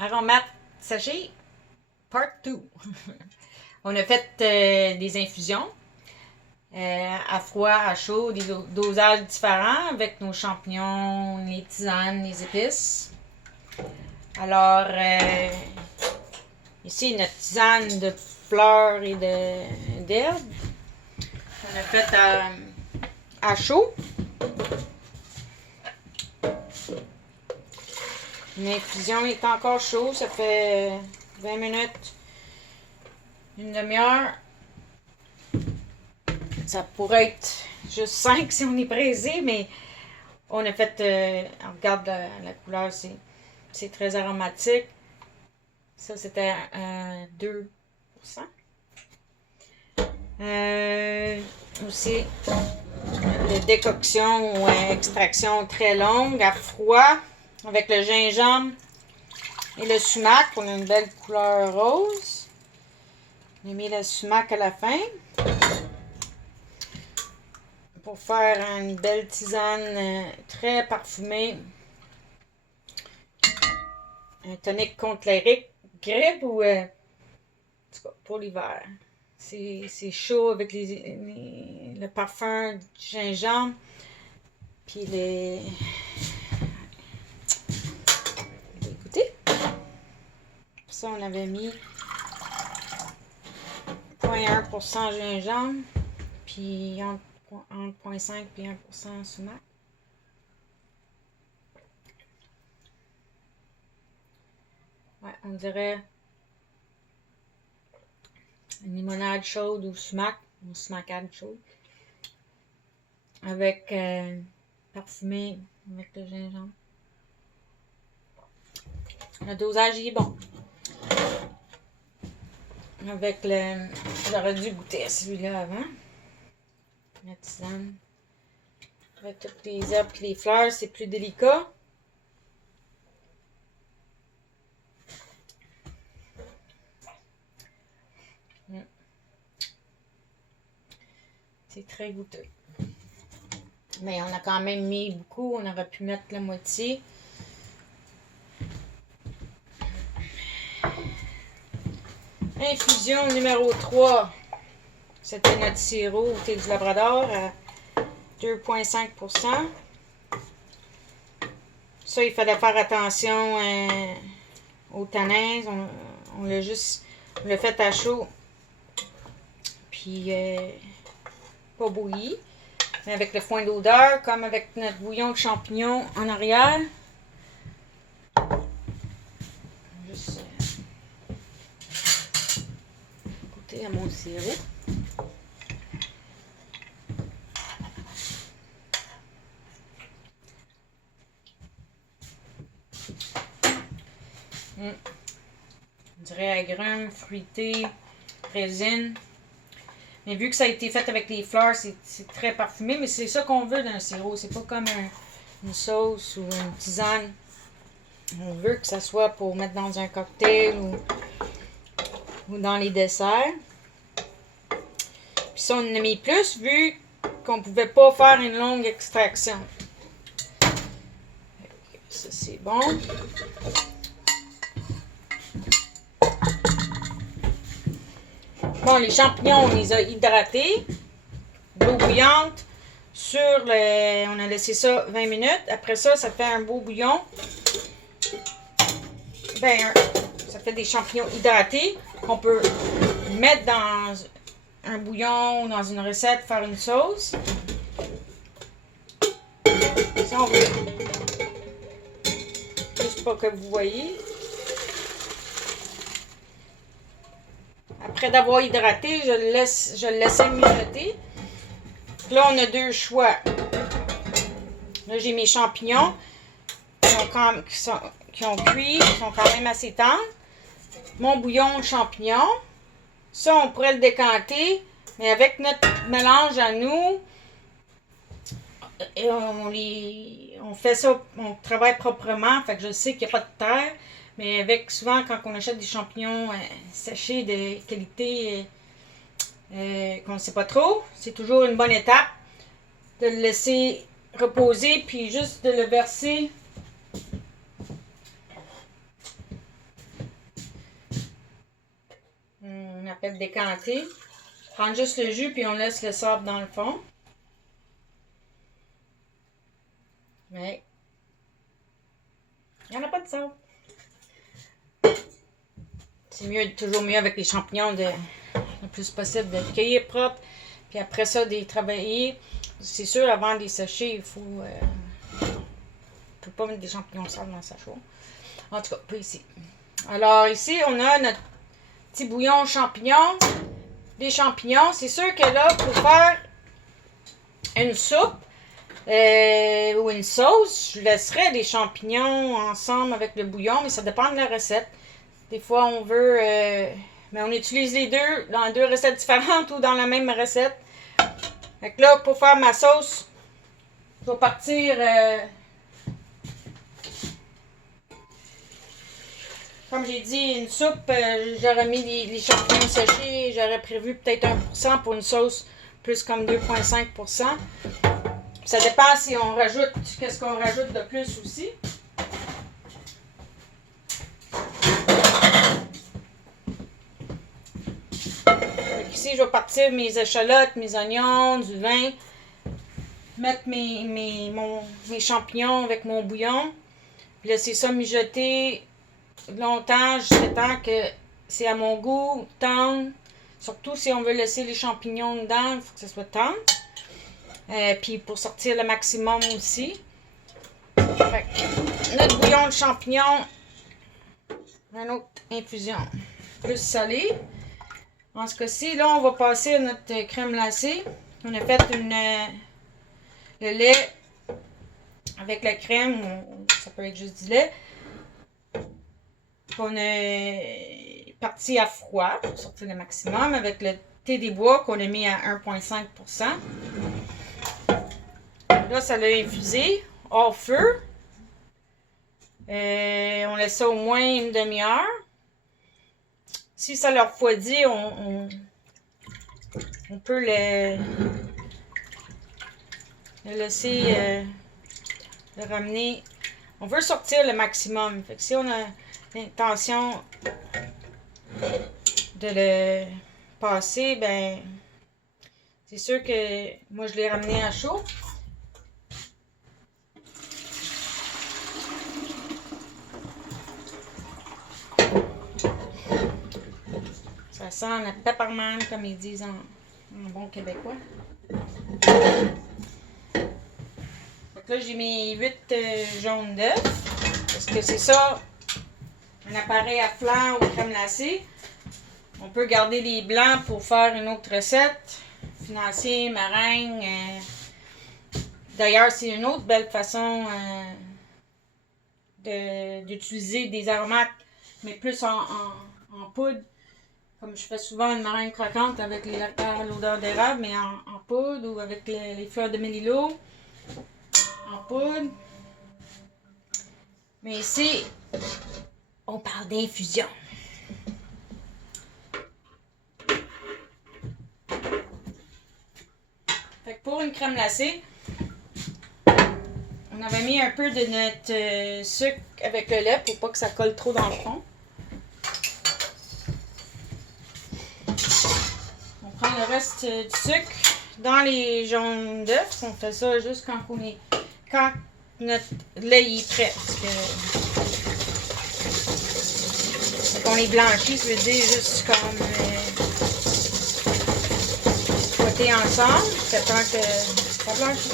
Aromates sachets, part 2. On a fait des infusions à froid, à chaud, des dosages différents avec nos champignons, les tisanes, les épices. Alors, ici, notre tisane de fleurs et d'herbes. On a fait à chaud. L'infusion est encore chaude, ça fait 20 minutes, une demi-heure. Ça pourrait être juste 5 si on est pressé, mais on a fait, on regarde la couleur, c'est très aromatique. Ça, c'était 2%. Aussi, la décoction ou extraction très longue à froid avec le gingembre et le sumac. On a une belle couleur rose. On a mis le sumac à la fin pour faire une belle tisane très parfumée. Un tonique contre la grippe ou en tout cas pour l'hiver. C'est chaud avec le parfum du gingembre. Puis les. Écoutez. Ça, on avait mis 0,1% gingembre. Puis entre 0,5 et 1% sumac. Ouais, on dirait une limonade chaude ou smacade chaude. Avec parfumé avec le gingembre. Le dosage il est bon. Avec le. J'aurais dû goûter à celui-là avant. La tisane. Avec toutes les herbes et les fleurs, c'est plus délicat. C'est très goûteux. Mais on a quand même mis beaucoup. On aurait pu mettre la moitié. Infusion numéro 3. C'était notre sirop au thé du Labrador à 2,5%. Ça, il fallait faire attention aux tanins. On l'a juste fait à chaud. Puis, pas bouilli. Mais avec le foin d'odeur, comme avec notre bouillon de champignons en arrière. Juste goûter à mon sirop. On dirait agrumes, fruité, résine. Mais vu que ça a été fait avec les fleurs, c'est très parfumé. Mais c'est ça qu'on veut d'un sirop. C'est pas comme une sauce ou une tisane. On veut que ça soit pour mettre dans un cocktail ou dans les desserts. Puis ça, on en a mis plus vu qu'on pouvait pas faire une longue extraction. Ça, c'est bon. Bon, les champignons, on les a hydratés. L'eau bouillante. On a laissé ça 20 minutes. Après ça, ça fait un beau bouillon. Ça fait des champignons hydratés qu'on peut mettre dans un bouillon ou dans une recette, faire une sauce. Si on veut. Juste pour que vous voyez. Après d'avoir hydraté, je le laissais mijoter. Là, on a deux choix. Là, j'ai mes champignons qui ont cuit, qui sont quand même assez tendres. Mon bouillon de champignons. Ça, on pourrait le décanter, mais avec notre mélange à nous, on fait ça, on travaille proprement, fait que je sais qu'il n'y a pas de terre. Mais avec souvent, quand on achète des champignons séchés de qualité qu'on ne sait pas trop, c'est toujours une bonne étape de le laisser reposer puis juste de le verser appelle décanter. Prendre juste le jus, puis on laisse le sable dans le fond. Mais il n'y en a pas de sable. C'est mieux, toujours mieux avec les champignons le plus possible de cueillir propre. Puis après ça, de les travailler. C'est sûr, avant de les sécher, il faut... on ne peut pas mettre des champignons sales dans le sachet. En tout cas, pas ici. Alors ici, on a notre petit bouillon champignons. Des champignons. C'est sûr que là, pour faire une soupe ou une sauce, je laisserai les champignons ensemble avec le bouillon, mais ça dépend de la recette. Des fois, on veut... mais on utilise les deux dans deux recettes différentes ou dans la même recette. Fait que là, pour faire ma sauce, je vais partir... comme j'ai dit, une soupe, j'aurais mis les champignons séchés. J'aurais prévu peut-être 1% pour une sauce, plus comme 2,5%. Ça dépend si on rajoute, qu'est-ce qu'on rajoute de plus aussi. Ici, je vais partir mes échalotes, mes oignons, du vin, mettre mes champignons avec mon bouillon, puis laisser ça mijoter longtemps, jusqu'à temps que c'est à mon goût, tendre. Surtout si on veut laisser les champignons dedans, il faut que ça soit tendre. Puis pour sortir le maximum aussi. Fait que notre bouillon de champignons, une autre infusion plus salée. En ce cas-ci, là, on va passer à notre crème glacée. On a fait le lait avec la crème, ça peut être juste du lait. On est parti à froid pour sortir le maximum avec le thé des bois qu'on a mis à 1,5%. Là, ça l'a infusé hors feu. On laisse ça au moins une demi-heure. Si ça leur refroidit, on peut le laisser le ramener. On veut sortir le maximum. Fait que si on a l'intention de le passer, ben c'est sûr que moi je l'ai ramené à chaud. Ça sent la pepperman, comme ils disent en bon québécois. Donc là, j'ai mis 8 jaunes d'œufs. Parce que c'est ça, un appareil à flan ou crème glacée. On peut garder les blancs pour faire une autre recette. Financier, meringue. D'ailleurs, c'est une autre belle façon d'utiliser des aromates, mais plus en poudre. Comme je fais souvent une meringue croquante avec l'odeur d'érable, mais en poudre, ou avec les fleurs de mélilo en poudre. Mais ici, on parle d'infusion. Fait que pour une crème glacée, on avait mis un peu de notre sucre avec le lait pour pas que ça colle trop dans le fond. On prend le reste du sucre dans les jaunes d'œufs. On fait ça juste quand notre lait est prêt. Parce que qu'on les blanchit, ça veut dire juste comme fouetter ensemble. C'est tant que ça blanchit.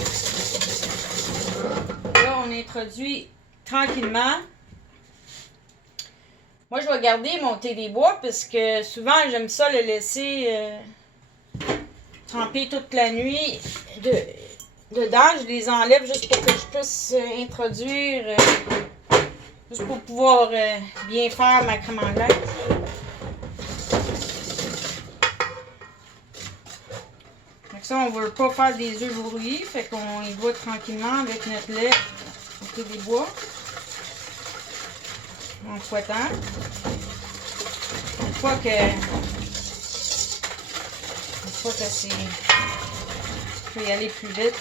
Là, on introduit tranquillement. Moi, je vais garder mon thé des bois parce que souvent, j'aime ça le laisser tremper toute la nuit dedans. Je les enlève juste pour que je puisse introduire, juste pour pouvoir bien faire ma crème anglaise. Donc ça, on ne veut pas faire des œufs brouillés, fait qu'on y va tranquillement avec notre lait au thé des bois. En fouettant. Une fois que c'est... Je peux y aller plus vite.